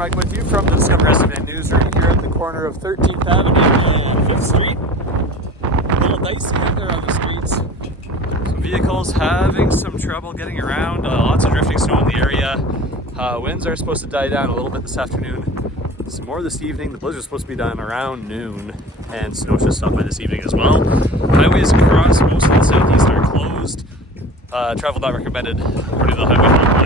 Mike with you from the Discover Estevan newsroom here at the corner of 13th Avenue and 5th Street. A little dicey out there on the streets. Some vehicles having some trouble getting around. Lots of drifting snow in the area. Winds are supposed to die down a little bit this afternoon. Some more this evening. The blizzard is supposed to be done around noon, and snow should stop by this evening as well. Highways across most of the southeast are closed. Travel not recommended according to the highway.